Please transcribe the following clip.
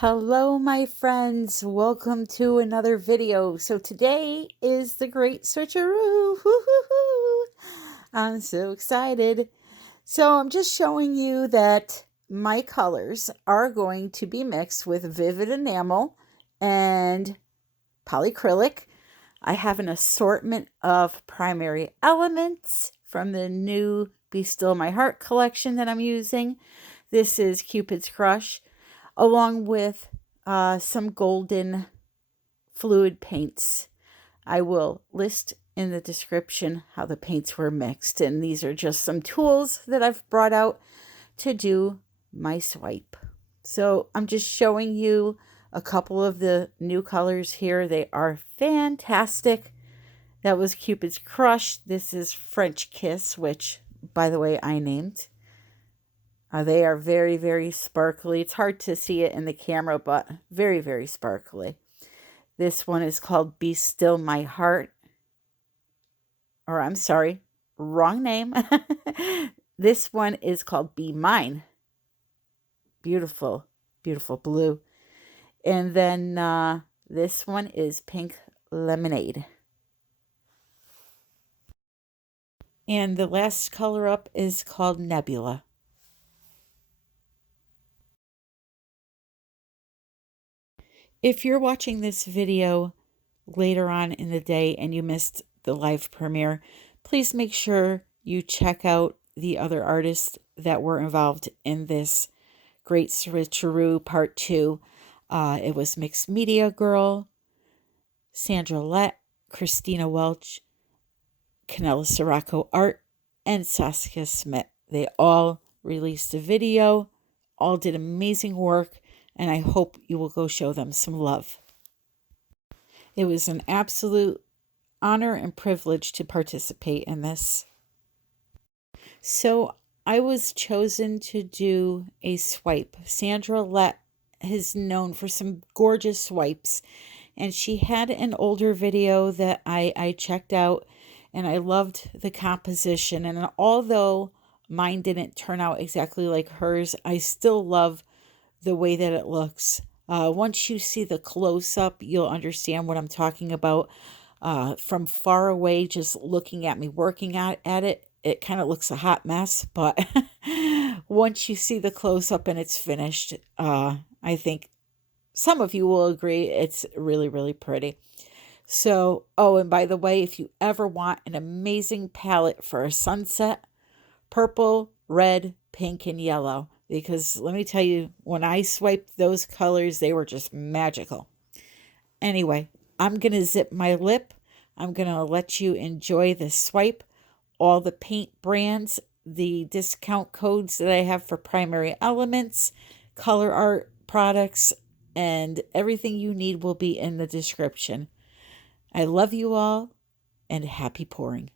Hello, my friends. Welcome to another video. So today is the great switcheroo. Woo-hoo-hoo. I'm so excited. So I'm just showing you that my colors are going to be mixed with vivid enamel and polycrylic. I have an assortment of primary elements from the new Be Still My Heart collection that I'm using. This is Cupids Crush, along with some golden fluid paints. I will list in the description how the paints were mixed, and these are just some tools that I've brought out to do my swipe. So I'm just showing you a couple of the new colors here. They are fantastic. That was Cupid's Crush. This is French Kiss, which, by the way, I named. They are very, very sparkly. It's hard to see it in the camera, but very, very sparkly. This one is called Be Still My Heart. Or I'm sorry, wrong name. This one is called Be Mine. Beautiful, beautiful blue. And then this one is Pink Lemonade. And the last color up is called Nebula. If you're watching this video later on in the day and you missed the live premiere, please make sure you check out the other artists that were involved in this great switcheroo part 2. It was Mixed Media Girl, Sandra Lett, Christina Welch, Canella Sirocco Art, and Saskia Smith. They all released a video, all did amazing work, and I hope you will go show them some love. It was an absolute honor and privilege to participate in this. So I was chosen to do a swipe. Sandra Lett is known for some gorgeous swipes, and she had an older video that I checked out, and I loved the composition. And although mine didn't turn out exactly like hers, I still love the way that it looks. Once you see the close-up, you'll understand what I'm talking about. From far away, just looking at me working at it, it kind of looks a hot mess, but once you see the close-up and it's finished, I think some of you will agree it's really, really pretty. So, oh, and by the way, if you ever want an amazing palette for a sunset, purple, red, pink, and yellow, because let me tell you, when I swiped those colors, they were just magical. Anyway, I'm going to zip my lip. I'm going to let you enjoy the swipe, all the paint brands, the discount codes that I have for primary elements, COLOURARTE products, and everything you need will be in the description. I love you all, and happy pouring.